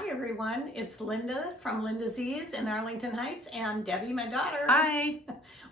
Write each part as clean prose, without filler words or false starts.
Hi everyone, it's Linda from Linda's Ease in Arlington Heights and Debbie, my daughter. Hi.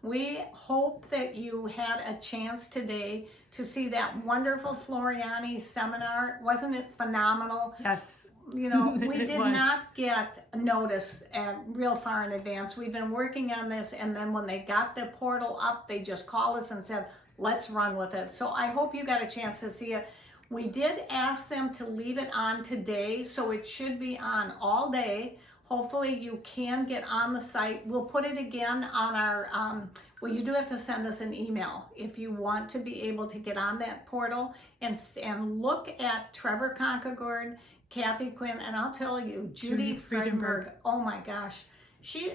We hope that you had a chance today to see that wonderful Floriani seminar. Wasn't it phenomenal? Yes. You know, we did not get notice real far in advance. We've been working on this, and then when they got the portal up, they just called us and said, let's run with it. So I hope you got a chance to see it. We did ask them to leave it on today, so it should be on all day. Hopefully you can get on the site. We'll put it again on our, well, you do have to send us an email if you want to be able to get on that portal and look at Trevor Conquergood, Kathi, Quinn, and I'll tell you, Judy Fredenburgh, oh my gosh.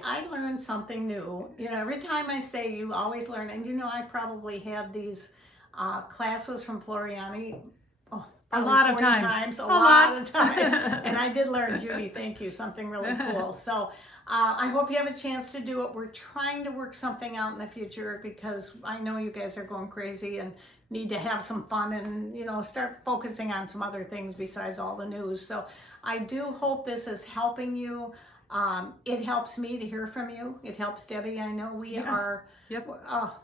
I learned something new. You know, every time I say you always learn, and you know, I probably had these classes from Floriani a lot of times. A lot of times. And I did learn, Judy, thank you, something really cool. So I hope you have a chance to do it. We're trying to work something out in the future because I know you guys are going crazy and need to have some fun and, you know, start focusing on some other things besides all the news. So I do hope this is helping you. It helps me to hear from you. It helps Debbie. I know we are,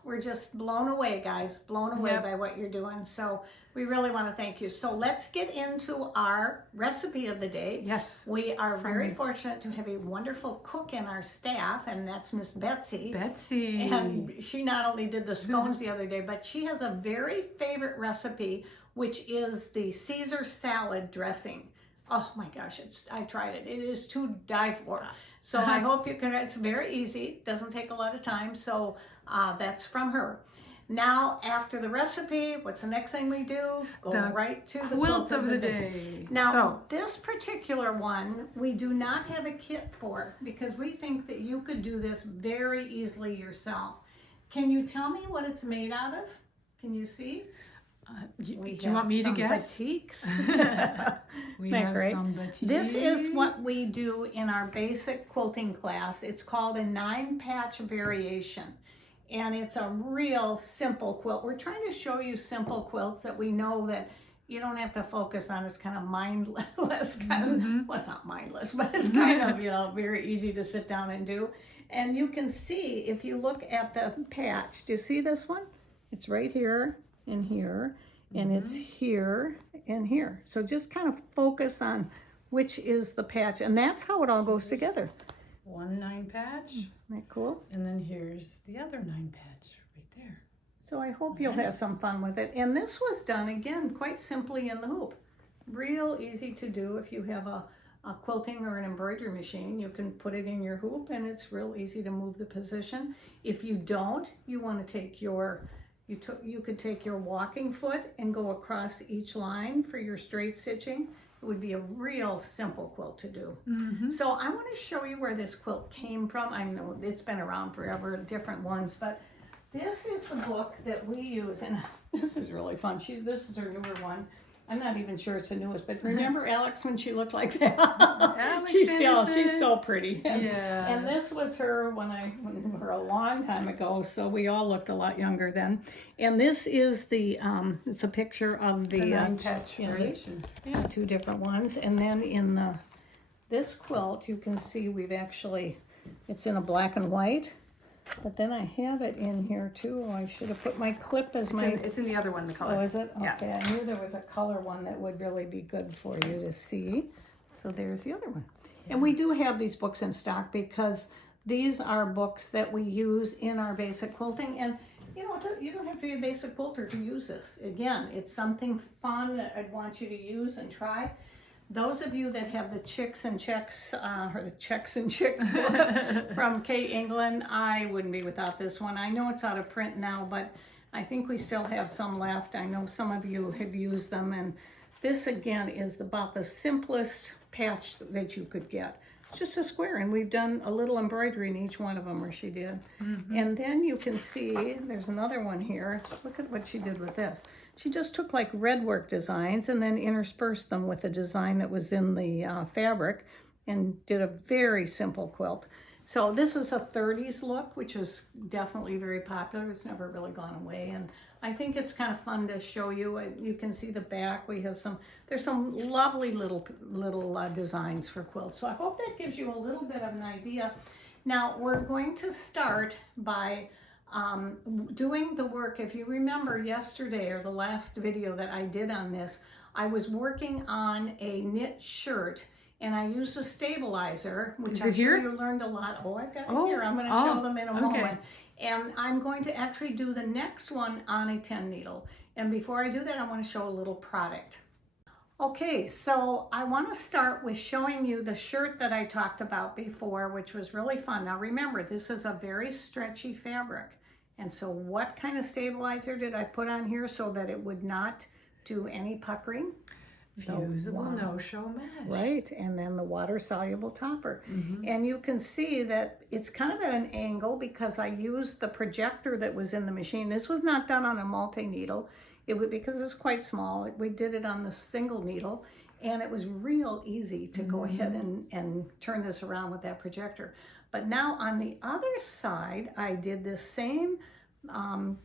we're just blown away, guys, blown away by what you're doing. So we really want to thank you. So let's get into our recipe of the day. Yes. We are very fortunate to have a wonderful cook in our staff, and that's Miss Betsy. Betsy. And she not only did the scones the other day, but she has a very favorite recipe, which is the Caesar salad dressing. Oh my gosh, I tried it. It is to die for. So I hope you can, it's very easy. Doesn't take a lot of time. So that's from her. Now, after the recipe, what's the next thing we do? Go right to the quilt of the day. Now, this particular one, we do not have a kit for because we think that you could do this very easily yourself. Can you tell me what it's made out of? Can you see? Do you want me to guess? Batiks. We have some batiks. This is what we do in our basic quilting class. It's called a 9-patch variation. And it's a real simple quilt. We're trying to show you simple quilts that we know that you don't have to focus on. It's kind of mindless, well, it's not mindless, but it's kind of, you know, very easy to sit down and do. And you can see, if you look at the patch, do you see this one? It's right here and here, and it's here and here. So just kind of focus on which is the patch, and that's how it all goes together. One 9-patch. Isn't that cool? And then here's the other 9-patch right there. So I hope you'll have some fun with it. And this was done, again, quite simply in the hoop. Real easy to do. If you have a quilting or an embroidery machine, you can put it in your hoop, and it's real easy to move the position. If you don't, you want to take your, you could take your walking foot and go across each line for your straight stitching. It would be a real simple quilt to do. So I want to show you where this quilt came from. I know it's been around forever, different ones, but this is the book that we use, and this is really fun. This is her newer one. I'm not even sure it's the newest, but remember Alex when she looked like that? She's so pretty. Yeah. And this was her when her a long time ago, so we all looked a lot younger then. And this is the, it's a picture of the 9-patch variation. Yeah, 2 different ones. And then in this quilt, you can see we've actually, it's in a black and white. But then I have it in here too. I should have put my clip as my... It's in the other one, the color. Oh, is it? Yeah. Okay, I knew there was a color one that would really be good for you to see. So there's the other one. And we do have these books in stock because these are books that we use in our basic quilting. And you know, you don't have to be a basic quilter to use this. Again, it's something fun that I'd want you to use and try. Those of you that have the Chicks and Checks, or the Checks and Chicks book from Kate England, I wouldn't be without this one. I know it's out of print now, but I think we still have some left. I know some of you have used them, and this again is about the simplest patch that you could get. It's just a square, and we've done a little embroidery in each one of them where she did. And then you can see, there's another one here. Look at what she did with this. She just took like red work designs and then interspersed them with a design that was in the fabric and did a very simple quilt. So this is a 30s look, which is definitely very popular. It's never really gone away. And I think it's kind of fun to show you. You can see the back. We have there's some lovely little designs for quilts. So I hope that gives you a little bit of an idea. Now we're going to start by doing the work. If you remember yesterday or the last video that I did on this, I was working on a knit shirt and I used a stabilizer, which I'm sure you learned a lot. Oh, I've got it here. I'm going to show them in a moment. And I'm going to actually do the next one on a 10 needle. And before I do that, I want to show a little product. Okay, so I want to start with showing you the shirt that I talked about before, which was really fun. Now remember, this is a very stretchy fabric. And so what kind of stabilizer did I put on here so that it would not do any puckering? Fusible no-show mesh. Right, and then the water soluble topper. And you can see that it's kind of at an angle because I used the projector that was in the machine. This was not done on a multi-needle. It would, because it's quite small. We did it on the single needle, and it was real easy to go ahead and turn this around with that projector. But now on the other side, I did this same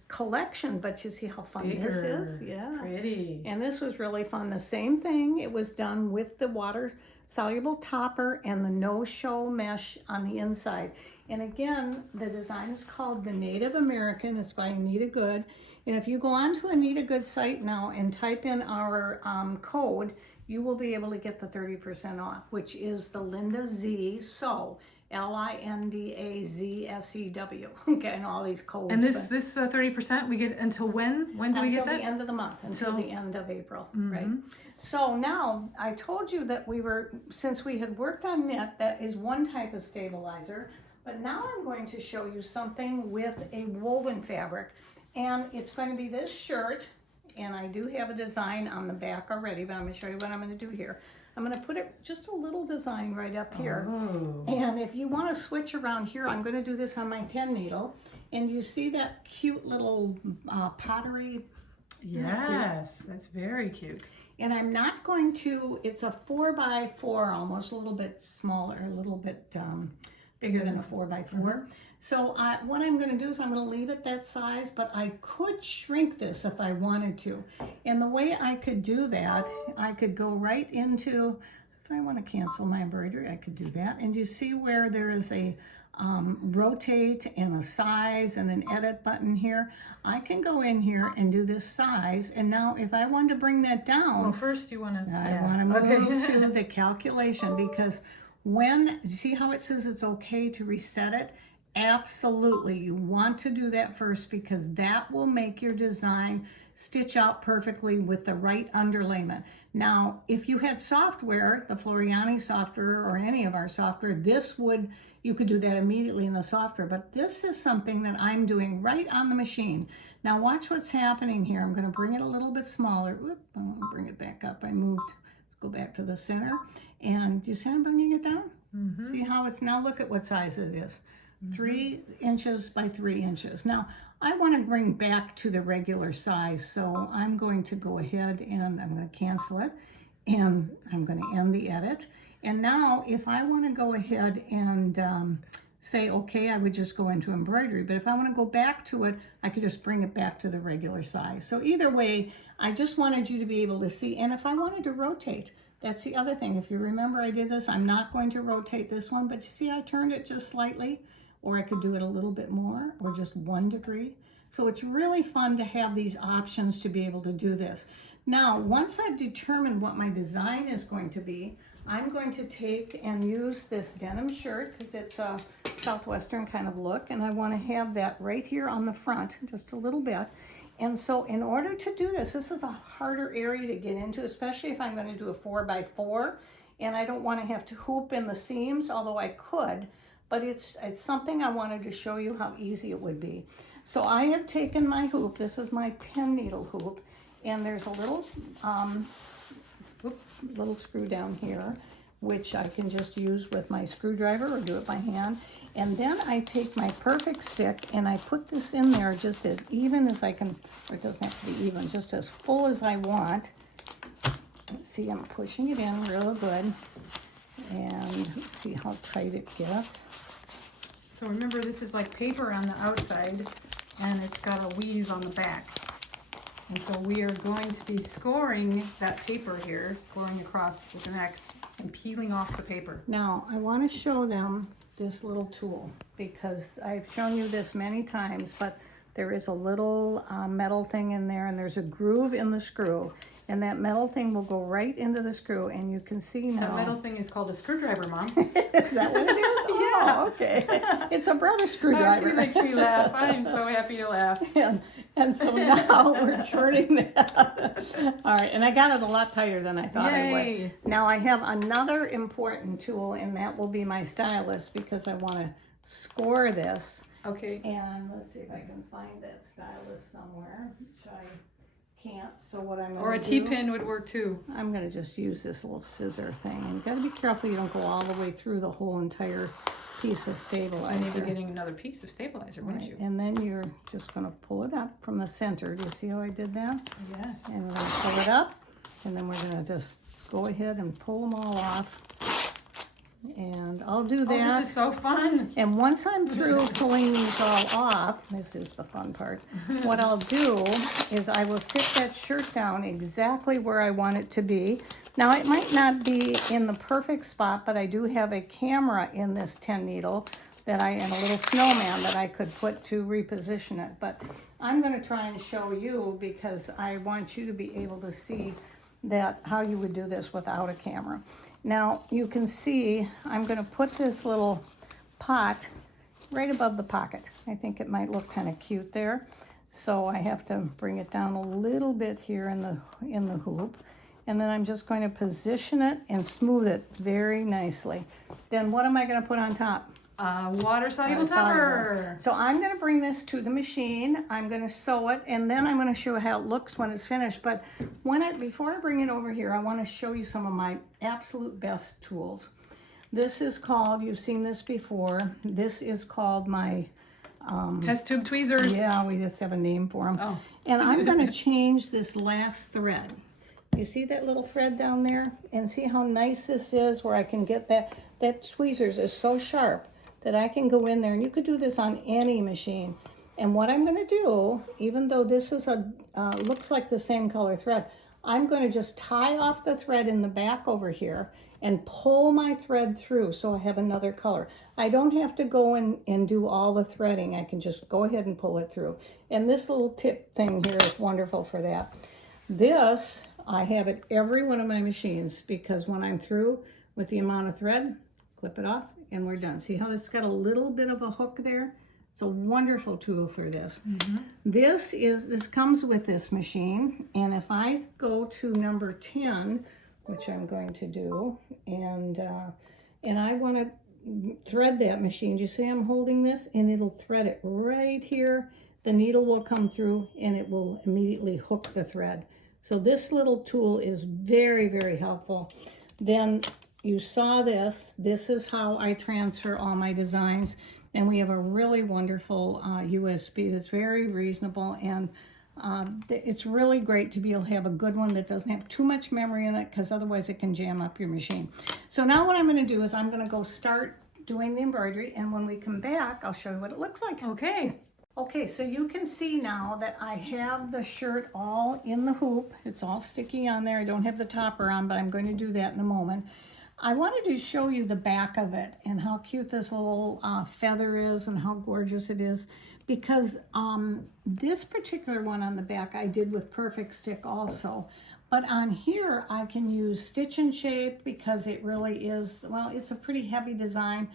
collection, but you see how fun this is? Yeah. Pretty. And this was really fun. The same thing. It was done with the water soluble topper and the no-show mesh on the inside. And again, the design is called the Native American. It's by Anita Good. And if you go onto Anita Good site now and type in our code, you will be able to get the 30% off, which is the Linda Z Sew. LINDAZSEW. Okay, and all these codes. And this 30% we get until when? When do we get that? Until the end of the month, until the end of April, right? So now I told you that since we had worked on knit, that is one type of stabilizer, but now I'm going to show you something with a woven fabric, and it's going to be this shirt, and I do have a design on the back already, but I'm going to show you what I'm going to do here. I'm going to put it just a little design right up here. And if you want to switch around here, I'm going to do this on my 10 needle. And you see that cute little pottery? Yes, that's very cute. And I'm not going to, it's a 4x4, almost a little bit smaller, a little bit bigger than a 4x4. So what I'm going to do is I'm going to leave it that size, but I could shrink this if I wanted to. And the way I could do that, I could go right into, if I want to cancel my embroidery, I could do that. And you see where there is a rotate and a size and an edit button here. I can go in here and do this size. And now if I wanted to bring that down. Well, first you want to. I want to move to the calculation, because see how it says it's okay to reset it? Absolutely, you want to do that first, because that will make your design stitch out perfectly with the right underlayment. Now, if you had software, the Floriani software or any of our software, you could do that immediately in the software, but this is something that I'm doing right on the machine. Now watch what's happening here. I'm going to bring it a little bit smaller. Whoop, I want to bring it back up. I moved. Let's go back to the center. And do you see I'm bringing it down? See how it's now? Look at what size it is. 3 inches by 3 inches. Now, I want to bring back to the regular size, so I'm going to go ahead and I'm going to cancel it, and I'm going to end the edit. And now, if I want to go ahead and say, okay, I would just go into embroidery, but if I want to go back to it, I could just bring it back to the regular size. So either way, I just wanted you to be able to see, and if I wanted to rotate, that's the other thing. If you remember I did this, I'm not going to rotate this one, but you see I turned it just slightly. Or I could do it a little bit more, or just 1 degree. So it's really fun to have these options to be able to do this. Now, once I've determined what my design is going to be, I'm going to take and use this denim shirt, because it's a Southwestern kind of look, and I want to have that right here on the front, just a little bit. And so in order to do this is a harder area to get into, especially if I'm going to do a 4x4, and I don't want to have to hoop in the seams, although I could. But it's something I wanted to show you how easy it would be. So I have taken my hoop. This is my 10 needle hoop, and there's a little screw down here, which I can just use with my screwdriver or do it by hand. And then I take my perfect stick and I put this in there just as even as I can, or it doesn't have to be even, just as full as I want. Let's see, I'm pushing it in real good, and let's see how tight it gets. So remember, this is like paper on the outside, and it's got a weave on the back. And so we are going to be scoring that paper here, scoring across with an X and peeling off the paper. Now, I want to show them this little tool because I've shown you this many times, but there is a little metal thing in there and there's a groove in the screw, and that metal thing will go right into the screw, and you can see now. That metal thing is called a screwdriver, Mom. Is that what it is? Yeah. Oh, okay. It's a brother Oh, screwdriver. she makes me laugh. I'm so happy to laugh. And so now we're turning that. All right, and I got it a lot tighter than I thought I Yay. would. Now I have another important tool, and that will be my stylus, because I want to score this. Okay. And let's see if I can find that stylus somewhere, which I can't. So what I'm going to do... Or a T-pin would work too. I'm going to just use this little scissor thing. And you got to be careful you don't go all the way through the whole entire piece of stabilizer. I need to be getting another piece of stabilizer, wouldn't you? And then you're just going to pull it up from the center. Do you see how I did that? Yes. And we're going to pull it up, and then we're going to just go ahead and pull them all off. And I'll do that. Oh, this is so fun. And once I'm through pulling these all off, this is the fun part, what I'll do is I will stick that shirt down exactly where I want it to be. Now, it might not be in the perfect spot, but I do have a camera in this 10 needle and a little snowman that I could put to reposition it. But I'm going to try and show you, because I want you to be able to see that how you would do this without a camera. Now, you can see I'm going to put this little pot right above the pocket. I think it might look kind of cute there. So I have to bring it down a little bit here in the hoop. And then I'm just going to position it and smooth it very nicely. Then what am I going to put on top? Water Soluble Topper. So I'm going to bring this to the machine. I'm going to sew it, and then I'm going to show how it looks when it's finished. But before I bring it over here, I want to show you some of my absolute best tools. This is called, you've seen this before, this is called my... test tube tweezers. Yeah, we just have a name for them. Oh. And I'm going to change this last thread. You see that little thread down there? And see how nice this is, where I can get that tweezers is so sharp that I can go in there, and you could do this on any machine. And what I'm going to do, even though this is looks like the same color thread, I'm going to just tie off the thread in the back over here and pull my thread through so I have another color. I don't have to go and do all the threading. I can just go ahead and pull it through. And this little tip thing here is wonderful for that. This, I have at every one of my machines, because when I'm through with the amount of thread, clip it off, and we're done. See how it's got a little bit of a hook there? It's a wonderful tool for this. Mm-hmm. This comes with this machine, and if I go to number 10, which I'm going to do, and I want to thread that machine. Do you see I'm holding this? And it'll thread it right here. The needle will come through, and it will immediately hook the thread. So this little tool is very, very helpful. Then you saw this. This is how I transfer all my designs. And we have a really wonderful USB that's very reasonable. And it's really great to be able to have a good one that doesn't have too much memory in it, because otherwise it can jam up your machine. So now what I'm going to do is I'm going to go start doing the embroidery. And when we come back, I'll show you what it looks like. Okay. Okay, so you can see now that I have the shirt all in the hoop. It's all sticky on there. I don't have the topper on, but I'm going to do that in a moment. I wanted to show you the back of it and how cute this little feather is and how gorgeous it is, because this particular one on the back I did with Perfect Stick also. But on here I can use Stitch and Shape, because it really is, well, it's a pretty heavy design.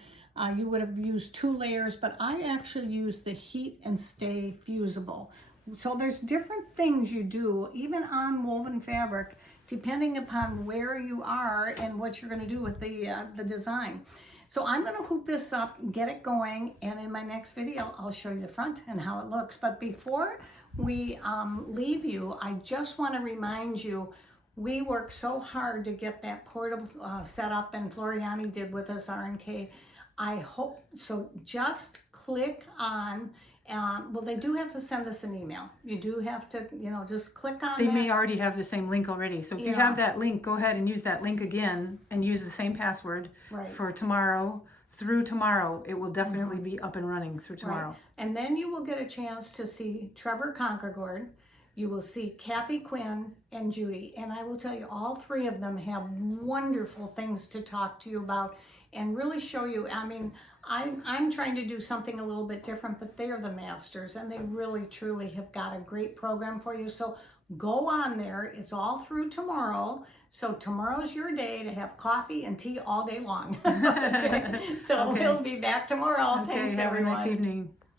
You would have used 2 layers, but I actually use the Heat and Stay Fusible. So there's different things you do, even on woven fabric, depending upon where you are and what you're going to do with the design. So I'm going to hoop this up, get it going, and in my next video, I'll show you the front and how it looks. But before we leave you, I just want to remind you, we worked so hard to get that portable set up, and Floriani did with us, R&K. I hope, so just click on, well, they do have to send us an email. You do have to, just click on They that. may already have the same link already. So if you have that link, go ahead and use that link again and use the same password for tomorrow. Through tomorrow, it will definitely be up and running through tomorrow. Right. And then you will get a chance to see Trevor Conquergood, you will see Kathi, Quinn, and Judy. And I will tell you, all three of them have wonderful things to talk to you about and really show you. I mean, I'm trying to do something a little bit different, but they're the masters, and they really, truly have got a great program for you. So go on there. It's all through tomorrow. So tomorrow's your day to have coffee and tea all day long. Okay. So we'll be back tomorrow. Okay, Thanks, have everyone. a nice evening.